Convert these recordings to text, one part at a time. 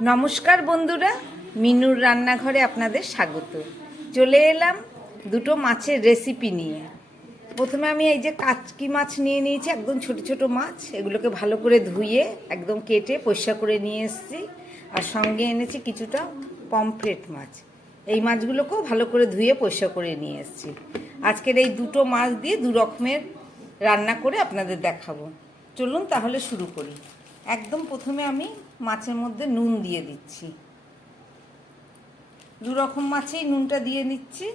নমস্কার বন্ধুরা, মিনুর রান্নাঘরে আপনাদের স্বাগত। চলে এলাম দুটো মাছের রেসিপি নিয়ে। প্রথমে আমি এই যে কাচকি মাছ নিয়ে নিয়েছি, একদম ছোট ছোট মাছ। এগুলোকে ভালো করে ধুয়ে একদম কেটে পরিষ্কার করে নিয়ে এসেছি। আর সঙ্গে এনেছি কিছুটা পমফ্রেট মাছ। এই মাছগুলোকেও ভালো করে ধুয়ে পরিষ্কার করে নিয়ে এসেছি। আজকের এই দুটো মাছ দিয়ে দু রকমের রান্না করে আপনাদের দেখাবো। চলুন তাহলে শুরু করি। একদম প্রথমে আমি মাছের মধ্যে নুন দিয়ে দিচ্ছি। দু রকম মাছেই নুনটা দিয়ে নিচ্ছি।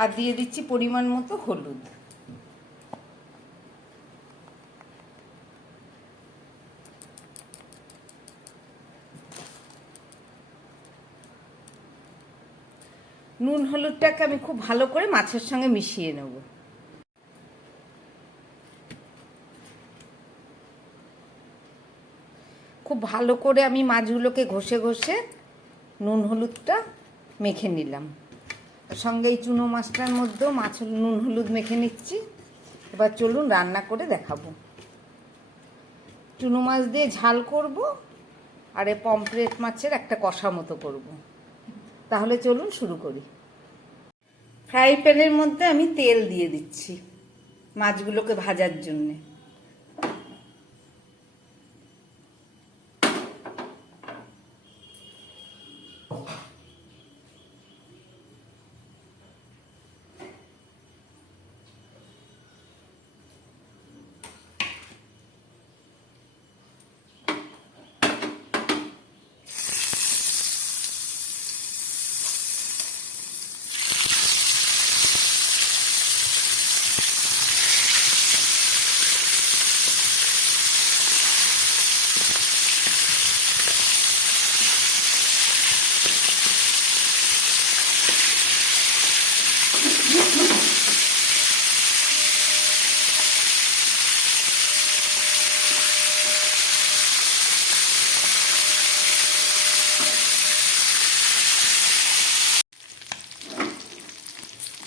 আর দিয়ে দিচ্ছি পরিমাণ মতো হলুদ। নুন হলুদটাকে আমি খুব ভালো করে মাছের সঙ্গে মিশিয়ে নেব। খুব ভালো করে আমি মাছগুলোকে ঘষে ঘষে নুন হলুদটা মেখে নিলাম। সঙ্গে এই চুনো মাছটার মধ্যেও মাছ নুন হলুদ মেখে নিচ্ছি। এবার চলুন রান্না করে দেখাবো। চুনো মাছ দিয়ে ঝাল করব, আর এই পমফ্রেট মাছের একটা কষা মতো করব। তাহলে চলুন শুরু করি। ফ্রাই প্যানের মধ্যে আমি তেল দিয়ে দিচ্ছি মাছগুলোকে ভাজার জন্যে।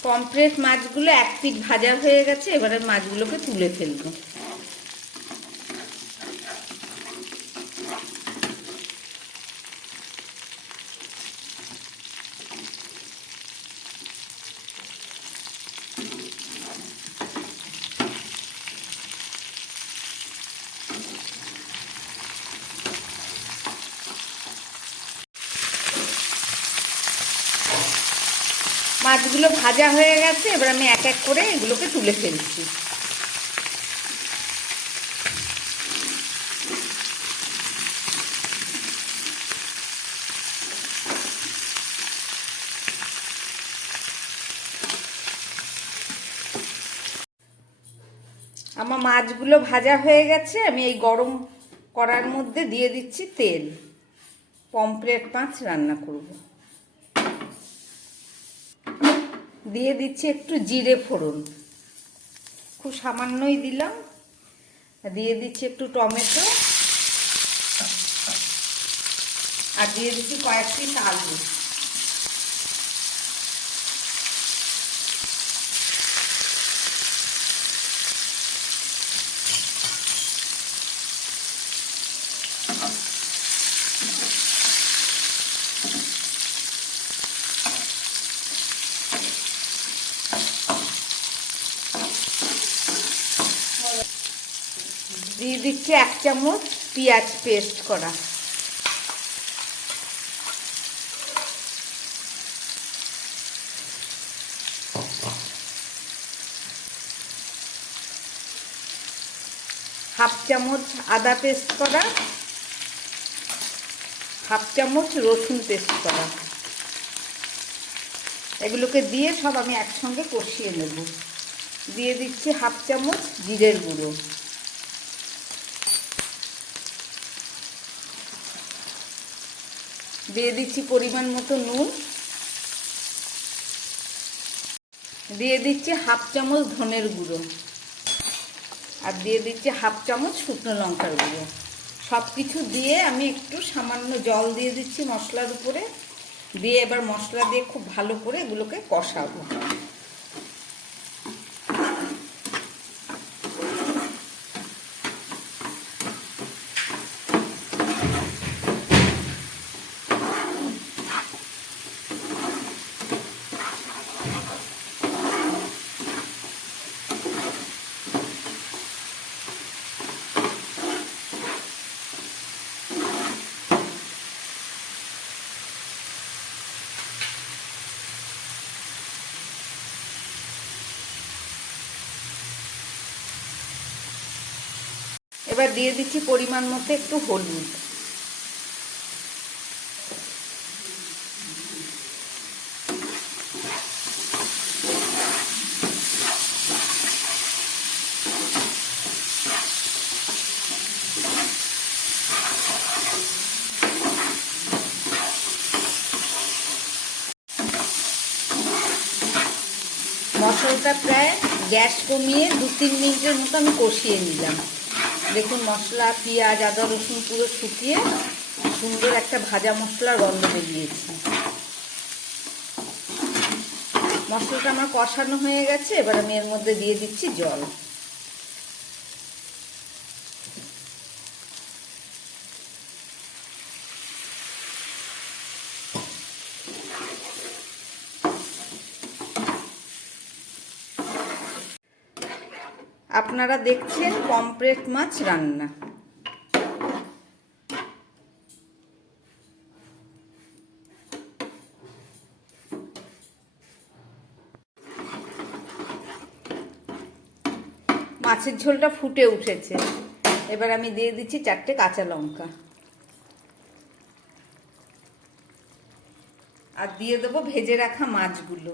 পমফ্রেট মাছগুলো এক পিঠ ভাজা হয়ে গেছে। এবারে মাছগুলোকে তুলে ফেলবো। মাছগুলো ভাজা হয়ে গেছে। এবার আমি এক এক করে এগুলোকে তুলে ফেলছি। আমার মাছগুলো ভাজা হয়ে গেছে। আমি এই গরম কড়ার মধ্যে দিয়ে দিচ্ছি তেল। পমফ্রেট মাছ রান্না করব। দিয়ে দিচ্ছি একটু জিরে ফোড়ন, খুব সামান্যই দিলাম। দিয়ে দিচ্ছি একটু টমেটো, আর দিয়ে দিচ্ছি কয়েক পিস আলু। দিয়ে দিচ্ছি 1 চামচ পেঁয়াজ পেস্ট করা। হাফ চামচ আদা পেস্ট করা, হাফ চামচ রসুন পেস্ট করা। এগুলোকে দিয়ে সব আমি একসঙ্গে কষিয়ে নেব। দিয়ে দিচ্ছি হাফ চামচ জিরের গুঁড়ো। দিয়ে দিচ্ছি পরিমাণ মতো নুন। দিয়ে দিচ্ছি হাফ চামচ ধনের গুঁড়ো, আর দিয়ে দিচ্ছি হাফ চামচ শুকনো লঙ্কার গুঁড়ো। সব কিছু দিয়ে আমি একটু সামান্য জল দিয়ে দিচ্ছি মশলার উপরে। দিয়ে এবার মশলা দিয়ে খুব ভালো করে এগুলোকে কষাবো। এবার দিয়ে দিচ্ছি পরিমাণ মতো একটু হলুদ। মশলাটা প্রায় গ্যাস কমিয়ে 2-3 মিনিটের মতো আমি কষিয়ে নিলাম। দেখুন মশলা, পেঁয়াজ, আদা, রসুন পুরো শুকিয়ে সুন্দর একটা ভাজা মশলার গন্ধ বেরিয়েছে। মশলাটা আমার কষানো হয়ে গেছে, এবার আমি এর মধ্যে দিয়ে দিচ্ছি জল। আপনারা দেখছেন পমফ্রেট মাছ রান্না। মাছের ঝোলটা ফুটে উঠেছে, এবার আমি দিয়ে দিচ্ছি 4টে কাঁচা লঙ্কা আর দিয়ে দেবো ভেজে রাখা মাছগুলো।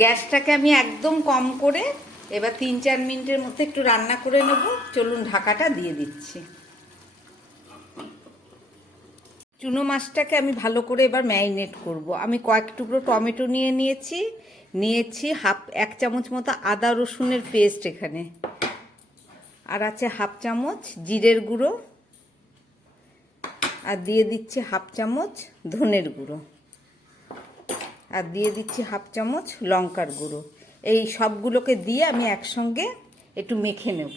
গ্যাসটাকে আমি একদম কম করে এবার 3-4 মিনিটের মতো একটু রান্না করে নেব। চলুন ঢাকাটা দিয়ে দিচ্ছি। চুনো মাছটাকে আমি ভালো করে এবার ম্যারিনেট করব। আমি কয়েক টুকরো টমেটো নিয়েছি 1 চামচ মতো আদা রসুনের পেস্ট এখানে, আর আছে 1/2 চামচ জিরের গুঁড়ো, আর দিয়ে দিচ্ছি 1/2 চামচ ধনের গুঁড়ো, আর দিয়ে দিচ্ছি 1/2 চামচ লঙ্কার গুঁড়ো। এই সবগুলোকে দিয়ে আমি একসঙ্গে একটু মেখে নেব।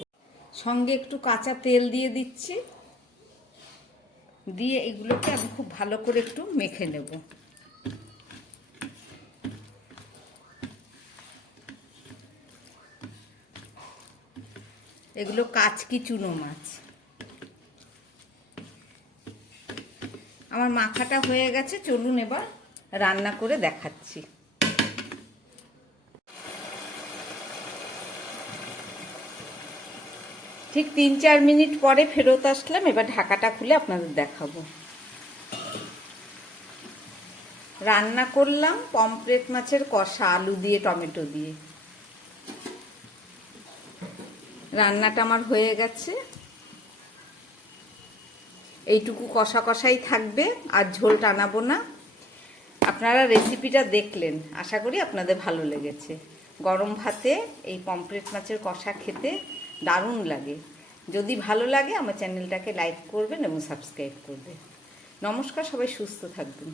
সঙ্গে একটু কাঁচা তেল দিয়ে দিচ্ছি, দিয়ে এগুলোকে আমি খুব ভালো করে একটু মেখে নেব। এগুলো কাচকি চুনো মাছ। আমার মাখাটা হয়ে গেছে, চলুন এবার রান্না করে দেখাচ্ছি। ঠিক 3-4 মিনিট পরে ফেরত আসলাম, এবার ঢাকাটা খুলে আপনাদের দেখাবো। রান্না করলাম পমফ্রেট মাছের কষা আলু দিয়ে টমেটো দিয়ে। রান্নাটা আমার হয়ে গেছে, এইটুকু কষা কষাই থাকবে, আর ঝোল টানাবো না। আপনারা রেসিপিটা দেখলেন, আশা করি আপনাদের ভালো লেগেছে। গরম ভাতে এই পমফ্রেট মাছের কষা খেতে দারুণ লাগে। যদি ভালো লাগে আমার চ্যানেলটাকে লাইক করবেন এবং সাবস্ক্রাইব করবেন। নমস্কার, সবাই সুস্থ থাকবেন।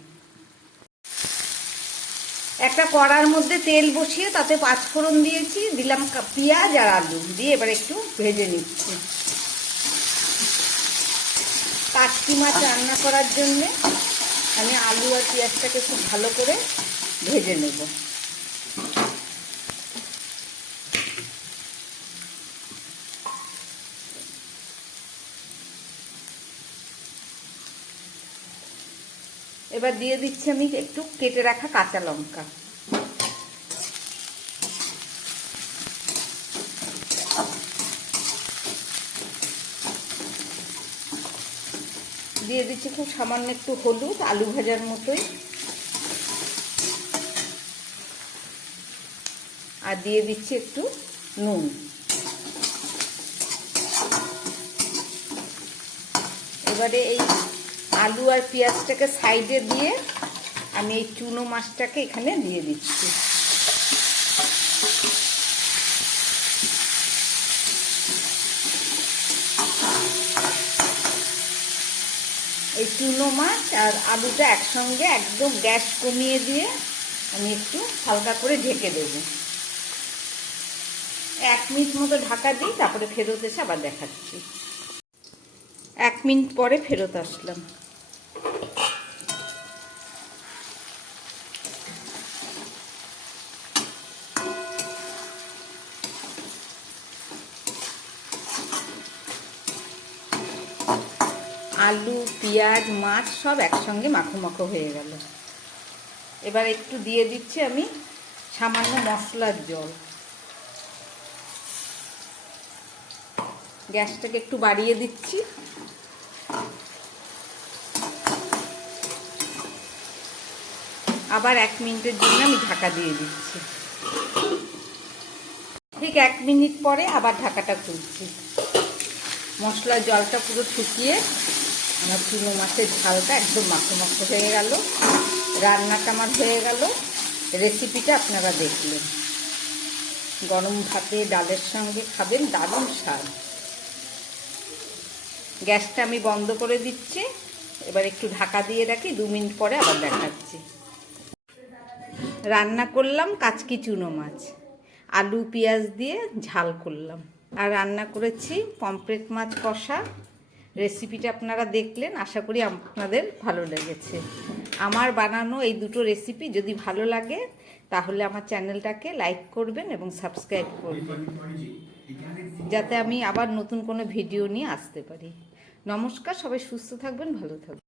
একটা কড়ার মধ্যে তেল বসিয়ে তাতে 5 ফোড়ন দিয়েছি, দিলাম পেঁয়াজ আর আলু দিয়ে এবার একটু ভেজে নিচ্ছি। কাটকি মাছ রান্না করার জন্যে আমি আলু আর পেঁয়াজটাকে খুব ভালো করে ভেজে নেব। এবার দিয়ে দিচ্ছি আমি একটু কেটে রাখা কাঁচা লঙ্কা, দিয়ে দিচ্ছি খুব সামান্য একটু হলুদ, আলু ভাজার মতোই, আর দিয়ে দিচ্ছি একটু নুন। এবারে এই আলু আর পেঁয়াজটাকে সাইডে দিয়ে আমি এই চুনো মাছটাকে এখানে দিয়ে দিচ্ছি। এই চুনো মাছ আর আলুটা একসঙ্গে একদম গ্যাস কমিয়ে দিয়ে আমি একটু হালকা করে ঢেকে দেবো। 1 মিনিট মতো ঢাকা দিই, তারপরে ফেরত এসে আবার দেখাচ্ছি। 1 মিনিট পরে ফেরত আসলাম। আলু, পেঁয়াজ, মাছ সব একসঙ্গে মাখো মাখো হয়ে গেল। এবার একটু দিয়ে দিচ্ছি আমি সামান্য মশলার জল। গ্যাসটাকে একটু বাড়িয়ে দিচ্ছি। আবার 1 মিনিটের জন্য আমি ঢাকা দিয়ে দিচ্ছি। ঠিক 1 মিনিট পরে আবার ঢাকাটা খুলছি। মশলার জলটা পুরো শুকিয়ে আমার চুনো মাছের ঝালটা একদম মাখো মাখো হয়ে গেল। রান্নাটা আমার হয়ে গেল। রেসিপিটা আপনারা দেখলেন। গরম ভাতে ডালের সঙ্গে খাবেন, দারুণ স্বাদ। গ্যাসটা আমি বন্ধ করে দিচ্ছি। এবার একটু ঢাকা দিয়ে রাখি, 2 মিনিট পরে আবার দেখাচ্ছি। রান্না করলাম কাচকি চুনো মাছ, আলু পেঁয়াজ দিয়ে ঝাল করলাম। আর রান্না করেছি পমফ্রেট মাছ কষা। রেসিপিটা আপনারা দেখলেন, আশা করি আপনাদের ভালো লেগেছে। আমার বানানো এই দুটো রেসিপি যদি ভালো লাগে তাহলে আমার চ্যানেলটাকে লাইক করবেন এবং সাবস্ক্রাইব করবেন, যাতে আমি আবার নতুন কোনো ভিডিও নিয়ে আসতে পারি। নমস্কার, সবাই সুস্থ থাকবেন, ভালো থাকবেন।